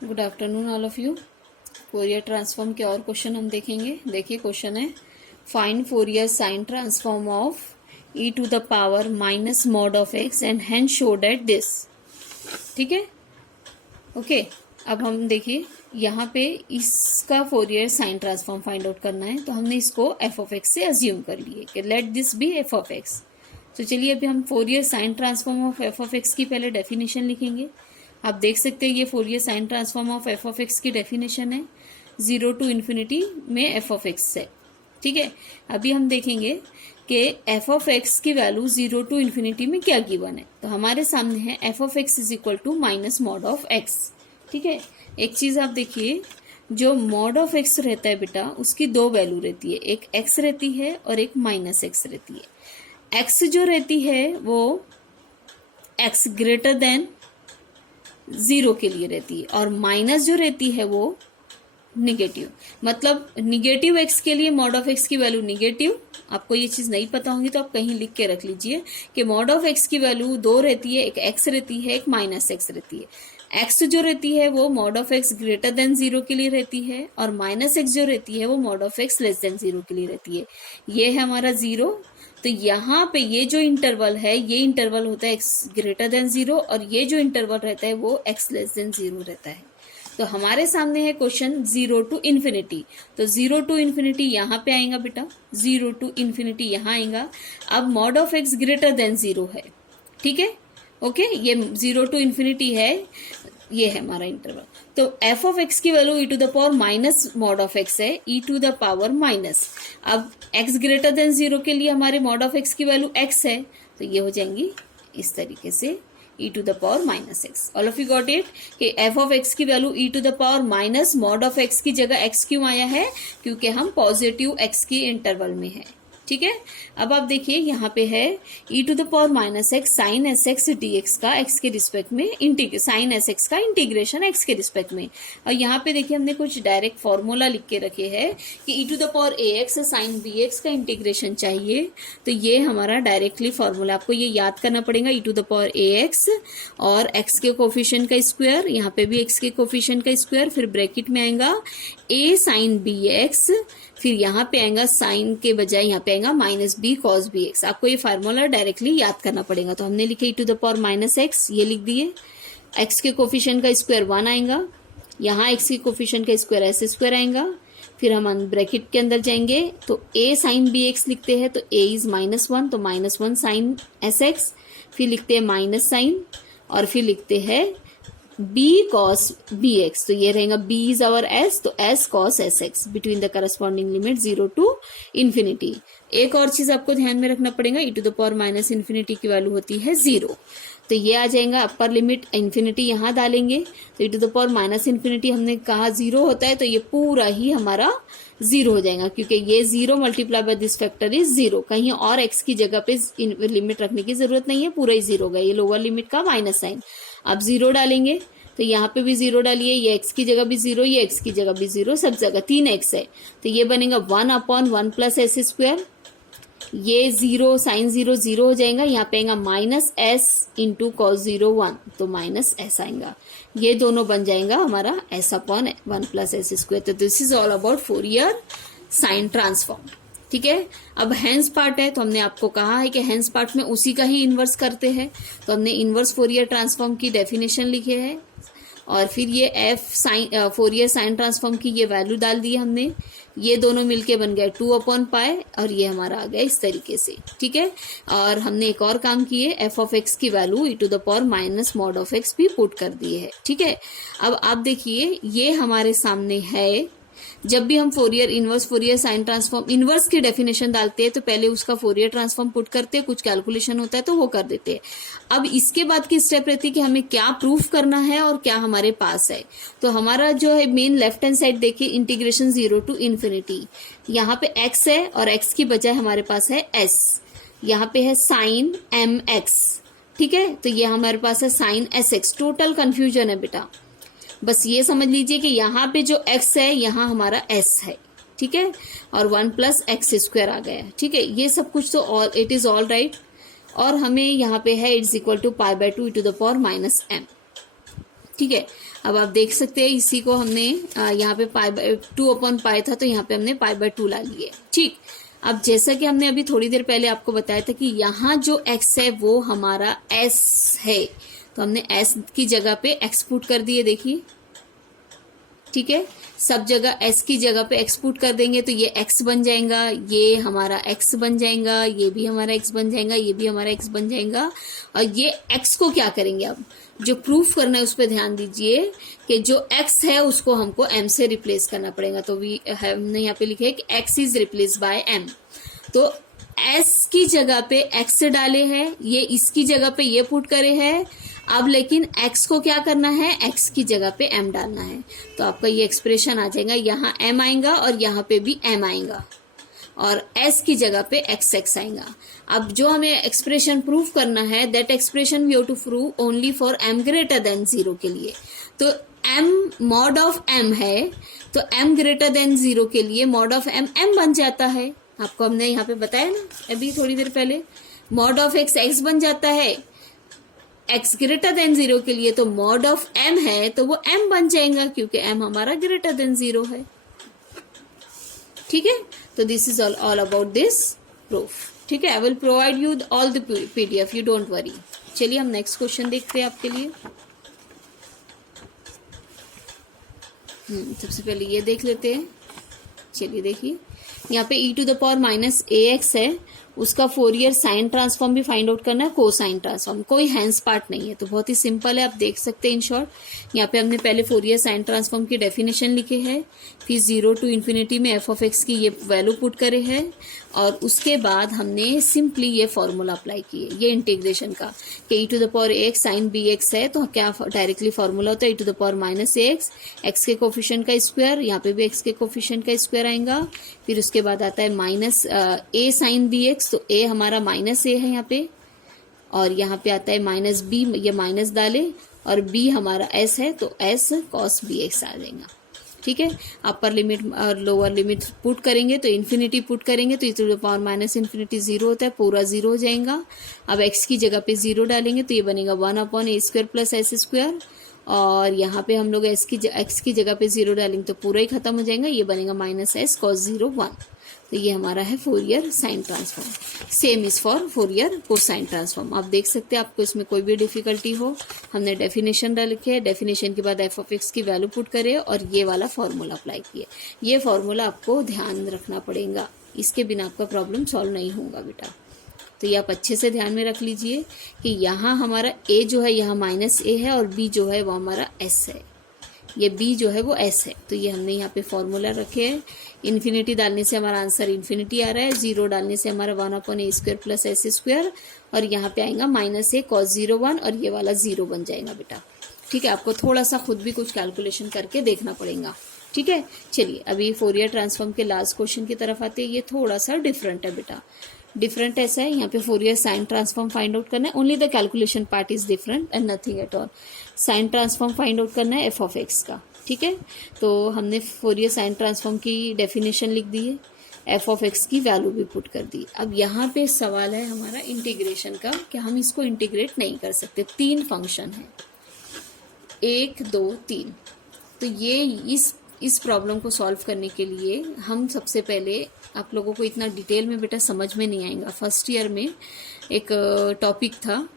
Good afternoon all of you. Fourier transform के और question हम देखेंगे। देखिए क्वेश्चन है find Fourier sine transform of e to the power minus mod of x and hence show that this. ठीक है, okay. अब हम देखिए यहाँ पे इसका Fourier sine transform find out करना है, तो हमने इसको f ऑफ x से अज्यूम कर लिए कि let this be f of x। तो चलिए अभी हम Fourier sine transform of f of x की पहले डेफिनेशन लिखेंगे। आप देख सकते हैं ये Fourier sine transform of f of x की डेफिनेशन है, 0 टू इन्फिनिटी में f ऑफ x है। ठीक है, अभी हम देखेंगे कि f ऑफ x की वैल्यू 0 टू इन्फिनिटी में क्या गिवन है। तो हमारे सामने है f of x is equal to minus mod of x। ठीक है, एक चीज आप देखिए, जो मॉड ऑफ x रहता है बेटा उसकी दो वैल्यू रहती है, एक x रहती है और एक माइनस x रहती है। x जो रहती है वो x ग्रेटर देन 0 के लिए रहती है और माइनस जो रहती है वो निगेटिव, मतलब निगेटिव x के लिए मॉड ऑफ x की वैल्यू निगेटिव। आपको ये चीज नहीं पता होंगी तो आप कहीं लिख के रख लीजिए कि मॉड ऑफ x की वैल्यू दो रहती है, एक x रहती है एक माइनस x रहती है। x जो रहती है वो mod of x greater than 0 के लिए रहती है और माइनस x जो रहती है वो mod of x less than 0 के लिए रहती है। ये है हमारा 0। तो यहाँ पे ये जो इंटरवल है ये इंटरवल होता है x ग्रेटर देन 0 और ये जो इंटरवल रहता है वो x लेस देन 0 रहता है। तो हमारे सामने है क्वेश्चन 0 टू इन्फिनिटी। तो 0 टू इन्फिनिटी यहाँ पे आएगा बेटा, 0 टू इन्फिनिटी यहाँ आएगा। अब mod of x greater than 0 है। ठीक है, ओके, ये 0 टू इन्फिनिटी है, ये है हमारा इंटरवल। तो f ऑफ x की value e to the power minus mod of x है, e to the power minus. अब x ग्रेटर देन 0 के लिए हमारे मॉड ऑफ x की वैल्यू x है, तो ये हो जाएंगी इस तरीके से e to the power minus X. All of you got it कि f ऑफ x की value e to the power minus mod of x की जगह x क्यों आया है, क्योंकि हम पॉजिटिव x की इंटरवल में है। ठीक है, अब आप देखिए यहाँ पे है e to the power minus X sine S X D X का x के रिस्पेक्ट में साइन एस एक्स का इंटीग्रेशन x के रिस्पेक्ट में। और यहाँ पे देखिए हमने कुछ डायरेक्ट फॉर्मूला लिख के रखे हैं कि e to the power A X sine B X का इंटीग्रेशन चाहिए। तो ये हमारा डायरेक्टली फॉर्मूला, आपको ये याद करना पड़ेगा, e to the power A X और x के कोफिशिएंट का स्क्वायर, यहाँ पे भी x के कोफिशिएंट का स्क्वायर, फिर ब्रैकेट में आएगा a साइन बी एक्स, फिर यहाँ पे आएगा साइन के बजाय यहाँ पे आएगा minus B cos B X. आपको ये फार्मूला डायरेक्टली याद करना पड़ेगा। तो हमने लिखे e to the power minus X, ये लिख दिए। x के कोफिशिएंट का स्क्वायर 1 आएगा, यहाँ x के कोफिशिएंट का स्क्वायर एस स्क्वायर आएगा। फिर हम ब्रैकेट के अंदर जाएंगे तो a साइन बी एक्स लिखते हैं, तो a इज -1, तो -1 साइन एस एक्स, फिर लिखते हैं माइनस साइन और फिर लिखते हैं b cos bx। तो ये रहेगा b इज आवर s, तो s cos sx between the corresponding limit 0 to infinity. एक और चीज आपको ध्यान में रखना पड़ेगा, e to the power minus infinity की वैल्यू होती है 0, तो ये आ जाएगा अपर लिमिट इन्फिनिटी यहाँ डालेंगे तो e to the power minus infinity हमने कहा 0 होता है, तो ये पूरा ही हमारा 0 हो जाएगा क्योंकि ये 0 multiply by this factor is 0। कहीं और x की जगह पे लिमिट रखने की जरूरत नहीं है, पूरा ही 0 होगा। ये लोअर लिमिट का माइनस साइन, अब 0 डालेंगे तो यहाँ पे भी 0 डालिए, ये x की जगह भी 0, ये x की जगह भी 0, सब जगह 3x है, तो ये बनेगा 1/1 प्लस एस स्क्वायर। ये 0 साइन 0 0 हो जाएगा, यहाँ पे आएगा माइनस एस इंटू कॉस 0 1, तो माइनस एस आएगा। ये दोनों बन जाएगा हमारा s upon 1 plus s square. तो this is all about Fourier sine transform. ठीक है, अब हेंस पार्ट है, तो हमने आपको कहा है कि हेंस पार्ट में उसी का ही इन्वर्स करते हैं, तो हमने इन्वर्स फोरियर ट्रांसफॉर्म की डेफिनेशन लिखे है और फिर ये f sine Fourier sine transform की ये वैल्यू डाल दी हमने, ये दोनों मिलके बन गए 2/पाई और ये हमारा आ गया इस तरीके से। ठीक है, और हमने एक और काम किए, f ऑफ x की value e to the power minus mod of x भी पुट कर दी है। ठीक है, अब आप देखिए ये हमारे सामने है, जब भी हम Fourier inverse Fourier sine transform inverse की डेफिनेशन डालते हैं तो पहले उसका फोरियर ट्रांसफॉर्म पुट करते हैं, कुछ कैलकुलेशन होता है तो वो कर देते हैं। अब इसके बाद की स्टेप रहती है कि हमें क्या प्रूफ करना है और क्या हमारे पास है। तो हमारा जो है मेन लेफ्ट हैंड साइड देखिए, इंटीग्रेशन 0 टू इन्फिनिटी, यहाँ पे x है और x की बजाय हमारे पास है s, यहाँ पे है साइन mx। ठीक है, तो ये हमारे पास है साइन sx। टोटल कंफ्यूजन है बेटा, बस ये समझ लीजिए कि यहाँ पे जो x है यहाँ हमारा s है। ठीक है, और 1 प्लस एक्स स्क्वायर आ गया। ठीक है, ये सब कुछ तो all it is all right. और हमें यहाँ पे है it's equal to pi by 2 e to the power minus m। ठीक है। अब आप देख सकते हैं इसी को हमने यहाँ पे पाई/2 था, तो यहाँ पे हमने पाई/2 ला लिए। ठीक, अब जैसा कि हमने अभी थोड़ी देर पहले आपको बताया था कि यहाँ जो x है वो हमारा s है, तो हमने s की जगह पे x पुट कर दिए। देखिए, ठीक है, सब जगह s की जगह पे x पुट कर देंगे तो ये x बन जाएगा, ये हमारा x बन जाएगा, ये भी हमारा x बन जाएगा, ये भी हमारा x बन जाएगा। और ये x को क्या करेंगे, अब जो प्रूफ करना है उस पर ध्यान दीजिए कि जो x है उसको हमको m से रिप्लेस करना पड़ेगा। तो हमने यहाँ पे लिखा है कि x is replace by m। तो s की जगह पे x डाले हैं, ये इसकी जगह पे ये पुट करे हैं। अब लेकिन x को क्या करना है, x की जगह पे m डालना है, तो आपका ये एक्सप्रेशन आ जाएगा। यहाँ m आएगा और यहाँ पे भी m आएगा और s की जगह पे xx आएगा। अब जो हमें एक्सप्रेशन प्रूफ करना है, that expression we have to prove only for m greater than 0 के लिए। तो m मॉड ऑफ m है, तो m ग्रेटर देन 0 के लिए मॉड ऑफ m m बन जाता है। आपको हमने यहाँ पे बताया ना अभी थोड़ी देर पहले, मॉड ऑफ x x बन जाता है x ग्रेटर देन 0 के लिए। तो मॉड ऑफ m है तो वो m बन जाएगा क्योंकि m हमारा ग्रेटर देन 0 है। ठीक है, तो this is all about this proof. ठीक है, आई will provide you all the PDF, you don't worry. चलिए हम नेक्स्ट क्वेश्चन देखते हैं आपके लिए। सबसे पहले ये देख लेते हैं। चलिए देखिए, यहाँ पे e⁻−ax है, उसका फोरियर साइन ट्रांसफॉर्म भी फाइंड आउट करना है, कोसाइन ट्रांसफॉर्म, कोई हैंस पार्ट नहीं है, तो बहुत ही सिंपल है। आप देख सकते हैं इन शॉर्ट। यहाँ पे हमने पहले फोरियर साइन ट्रांसफॉर्म की डेफिनेशन लिखे है, फिर 0 to ∞ में f(x) की ये वैल्यू पुट करे है और उसके बाद हमने सिंपली ये फॉर्मूला अप्लाई किए, ये इंटीग्रेशन का कि e⁻ax sin bx है, तो क्या डायरेक्टली फॉर्मूला होता है e⁻−ax, x के कोफिशिएंट का स्क्वायर, यहाँ पे भी x के कोफिशिएंट का स्क्वायर आएगा। फिर उसके बाद आता है -a sin bx, तो a हमारा -a है यहाँ पे, और यहाँ पे आता है -b, ये माइनस डाले, और b हमारा s है तो s cos bx आ जाएगा। ठीक है, अपर लिमिट और लोअर लिमिट पुट करेंगे तो इन्फिनिटी पुट करेंगे तो e⁻∞ 0 होता है, पूरा 0 हो जाएगा। अब x की जगह पे 0 डालेंगे तो ये बनेगा 1/a² + s², और यहाँ पे हम लोग x की जगह पे 0 डालेंगे तो पूरा ही खत्म हो जाएगा, ये बनेगा -s cos 0 1। तो ये हमारा है Fourier sine transform. Same is for Fourier cosine transform. आप देख सकते हैं, आपको इसमें कोई भी डिफिकल्टी हो, हमने डेफिनेशन डाल रखी है, डेफिनेशन के बाद f(x) की वैल्यू पुट करे और ये वाला फॉर्मूला अप्लाई किए। ये फॉर्मूला आपको ध्यान रखना पड़ेगा, इसके बिना आपका प्रॉब्लम सॉल्व नहीं होगा बेटा। तो ये आप अच्छे से ध्यान में रख लीजिए कि यहाँ हमारा a जो है यहाँ -a है और b जो है वो हमारा s है, ये b जो है वो s है। तो ये हमने यहाँ पे फॉर्मूला रखे हैं। इन्फिनिटी डालने से हमारा आंसर इन्फिनिटी आ रहा है, 0 डालने से हमारा 1/a² + s², और यहाँ पे आएगा -a cos 0 1, और ये वाला 0 बन जाएगा बेटा। ठीक है, आपको थोड़ा सा खुद भी कुछ कैलकुलेशन करके देखना पड़ेगा। ठीक है, चलिए अभी फोरियर ट्रांसफॉर्म के लास्ट क्वेश्चन की तरफ आते हैं। ये थोड़ा सा डिफरेंट है बेटा। डिफरेंट ऐसा है, यहाँ पे Fourier sine transform find out करना है, only the calculation part is different and nothing at all. Sign transform find out करना है f(x) का। ठीक है, तो हमने फोरियर साइन ट्रांसफॉर्म की डेफिनेशन लिख दी है, f(x) की वैल्यू भी पुट कर दी। अब यहाँ पे सवाल है हमारा इंटीग्रेशन का कि हम इसको इंटीग्रेट नहीं कर सकते। 3 फंक्शन है, 1 2 3। तो ये इस प्रॉब्लम को सॉल्व करने के लिए हम सबसे पहले, आप लोगों को इतना डिटेल में बेटा समझ में नहीं आएगा, फर्स्ट ईयर में एक टॉपिक था,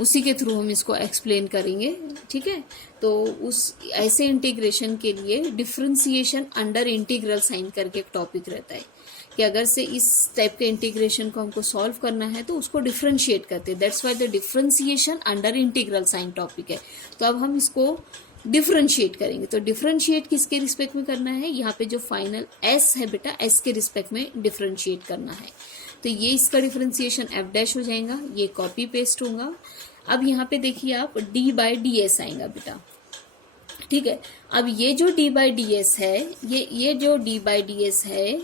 उसी के थ्रू हम इसको एक्सप्लेन करेंगे। ठीक है, तो उस ऐसे इंटीग्रेशन के लिए डिफरेंशिएशन अंडर इंटीग्रल साइन करके एक टॉपिक रहता है कि अगर से इस टाइप के इंटीग्रेशन को हमको सॉल्व करना है तो उसको डिफरेंशिएट करते हैं। That's why the differentiation under integral sign topic है। तो अब हम इसको डिफरेंशिएट करेंगे। तो डिफरेंशिएट किसके रिस्पेक्ट में करना है, यहाँ पे जो फाइनल s है बेटा, s के रिस्पेक्ट में डिफरेंशिएट करना है। तो ये इसका डिफरेंशिएशन f' हो जाएगा, ये कॉपी पेस्ट होगा। अब यहाँ पे देखिए आप d/ds आएगा बेटा। ठीक है, अब ये जो d/ds है, ये जो d/ds है,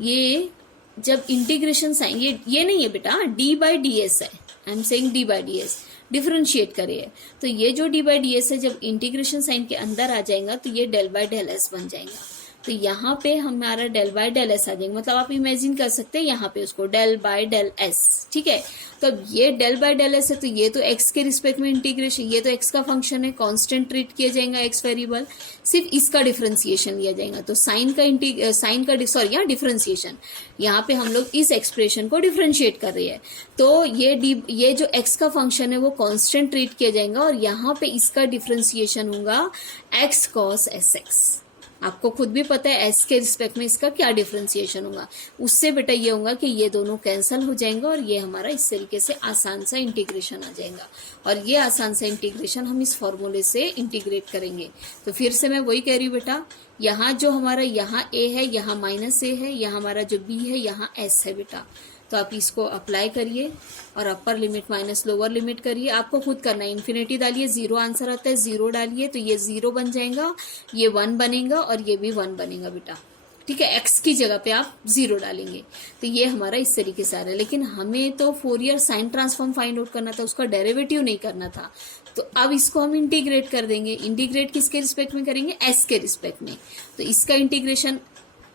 ये जब इंटीग्रेशन साइन, ये नहीं है बेटा, d/ds है, I am saying d/ds, differentiate करिए। तो ये जो d/ds है जब इंटीग्रेशन साइन के अंदर आ जाएगा तो ये del/s बन जाएगा। तो यहाँ पे हमारा डेल बाय डेल एस आ जाएगा, मतलब आप इमेजिन कर सकते हैं यहाँ पे उसको डेल बाय डेल एस, ठीक है। तो अब ये डेल बाय डेल एस है, तो ये तो एक्स के रिस्पेक्ट में इंटीग्रेशन, ये तो एक्स का फंक्शन है, कांस्टेंट ट्रीट किया जाएगा एक्स वेरिएबल, सिर्फ इसका डिफरेंशिएशन लिया जाएगा। तो साइन का डिफरेंशिएशन, यहाँ पे हम लोग इस एक्सप्रेशन को डिफरेंशिएट कर रहे हैं। तो ये जो एक्स का फंक्शन है वो कांस्टेंट ट्रीट किया जाएगा और यहाँ पे इसका डिफरेंशिएशन होगा एक्स कॉस एस एक्स। आपको खुद भी पता है एस के रिस्पेक्ट में इसका क्या डिफरेंशिएशन होगा, उससे बेटा ये होगा कि ये दोनों कैंसल हो जाएंगे और ये हमारा इस तरीके से आसान सा इंटीग्रेशन आ जाएगा। और ये आसान सा इंटीग्रेशन हम इस फॉर्मूले से इंटीग्रेट करेंगे। तो फिर से मैं वही कह रही हूँ बेटा, यहाँ जो हमारा यहाँ ए है, यहाँ माइनस ए है, यहाँ हमारा जो बी है, यहाँ एस है बेटा। तो आप इसको अप्लाई करिए और upper limit minus lower limit करिए, आपको खुद करना है। इन्फिनिटी डालिए, जीरो आंसर आता है, जीरो डालिए तो ये जीरो बन जाएगा, ये वन बनेगा और ये भी वन बनेगा बेटा, ठीक है। एक्स की जगह पे आप जीरो डालेंगे तो ये हमारा इस तरीके से आ रहा है। लेकिन हमें तो Fourier sine transform find out करना था, उसका डेरिवेटिव नहीं करना था। तो अब इसको हम इंटीग्रेट कर देंगे। इंटीग्रेट किसके रिस्पेक्ट में करेंगे? एस के रिस्पेक्ट में। तो इसका इंटीग्रेशन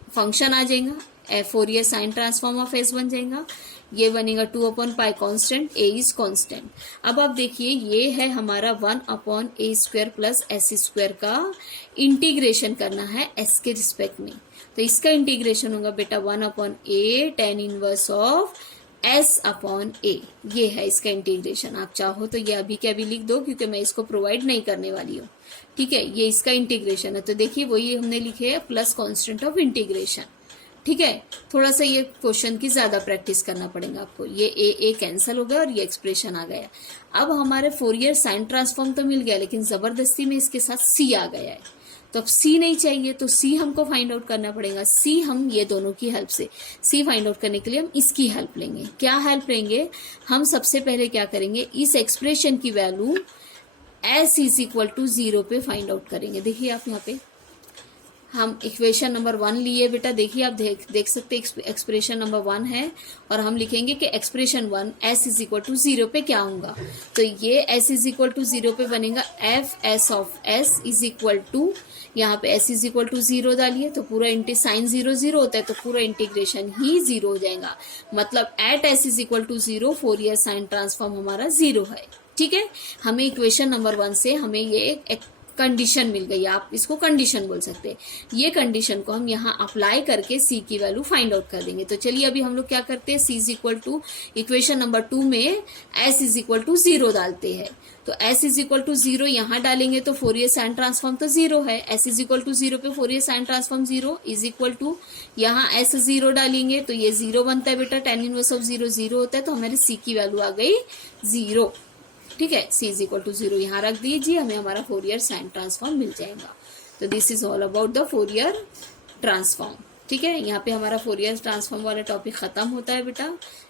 फंक्शन आ जाएगा, Fourier sine transform of S बन जाएगा, ये बनेगा 2/पाई कांस्टेंट, ए इज कांस्टेंट। अब आप देखिए ये है हमारा 1/a² प्लस एस स्क्वायर का इंटीग्रेशन करना है एस के रिस्पेक्ट में। तो इसका इंटीग्रेशन होगा बेटा 1/a tan inverse of s upon a, ये है इसका इंटीग्रेशन। आप चाहो तो ये अभी के अभी लिख दो क्योंकि मैं इसको प्रोवाइड नहीं करने वाली हूँ, ठीक है। ये इसका इंटीग्रेशन है। तो देखिए वही हमने लिखे है प्लस कांस्टेंट ऑफ इंटीग्रेशन, ठीक है। थोड़ा सा ये क्वेश्चन की ज्यादा प्रैक्टिस करना पड़ेगा आपको। ये ए कैंसिल हो गया और ये एक्सप्रेशन आ गया। अब हमारे फोरियर साइन ट्रांसफॉर्म तो मिल गया, लेकिन जबरदस्ती में इसके साथ सी आ गया है। तो अब सी नहीं चाहिए, तो सी हमको फाइंड आउट करना पड़ेगा। सी हम ये दोनों की हेल्प से, सी फाइंड आउट करने के लिए हम इसकी हेल्प लेंगे। क्या हेल्प लेंगे? हम सबसे पहले क्या करेंगे, इस एक्सप्रेशन की value s is equal to 0 पे फाइंड आउट करेंगे। देखिए आप यहाँ पे हम इक्वेशन नंबर 1 लिए बेटा, देखिए आप देख सकते एक्सप्रेशन नंबर 1 है और हम लिखेंगे कि expression 1 s is equal to 0 पे क्या होगा। तो ये एस इज इक्वल टू 0 पे बनेगा f s of s is equal to, यहाँ पे एस इज इक्वल टू 0 डालिए तो पूरा साइन 0 0 होता है, तो पूरा इंटीग्रेशन ही 0 हो जाएगा। मतलब at s is equal to 0 Fourier sine transform हमारा 0 है, ठीक है। हमें इक्वेशन नंबर 1 से हमें ये एक कंडीशन मिल गई, आप इसको कंडीशन बोल सकते हैं। ये कंडीशन को हम यहाँ अप्लाई करके सी की वैल्यू फाइंड आउट कर देंगे। तो चलिए अभी हम लोग क्या करते हैं, c is equal to equation number 2 में एस इज इक्वल टू 0 डालते हैं। तो एस इज इक्वल टू 0 यहाँ डालेंगे तो फोरियर साइन ट्रांसफॉर्म तो 0 है, एस इज इक्वल टू 0 पे Fourier sine transform 0 is equal to, यहाँ एस 0 डालेंगे तो ये 0 बनता है बेटा, tan इनवर्स ऑफ 0 0 होता है, तो हमारी सी की वैल्यू आ गई 0, ठीक है। सी इज इक्वल टू 0 यहाँ रख दीजिए, हमें हमारा फोरियर साइन ट्रांसफॉर्म मिल जाएगा। तो this is all about the Fourier transform, ठीक है। यहाँ पे हमारा फोरियर ट्रांसफॉर्म वाला टॉपिक खत्म होता है बेटा।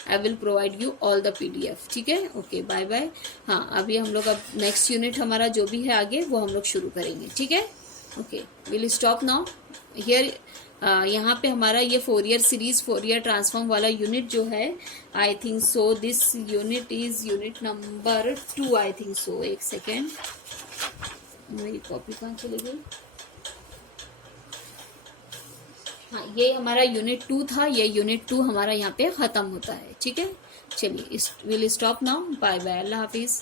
I will provide you all the PDF, ठीक है। Okay bye bye. हाँ अभी हम लोग अब नेक्स्ट यूनिट हमारा जो भी है आगे वो हम लोग शुरू करेंगे, ठीक है। Okay will stop now here. यहाँ पे हमारा ये फोरियर सीरीज फोरियर ट्रांसफॉर्म वाला यूनिट जो है, I think so this unit is unit number 2, I think so. एक सेकेंड, मेरी कॉपी कहाँ चली गई? हाँ ये हमारा यूनिट 2 था, ये यूनिट 2 हमारा यहाँ पे खत्म होता है, ठीक है। चलिए will stop now, bye bye, अल्लाह हाफिज।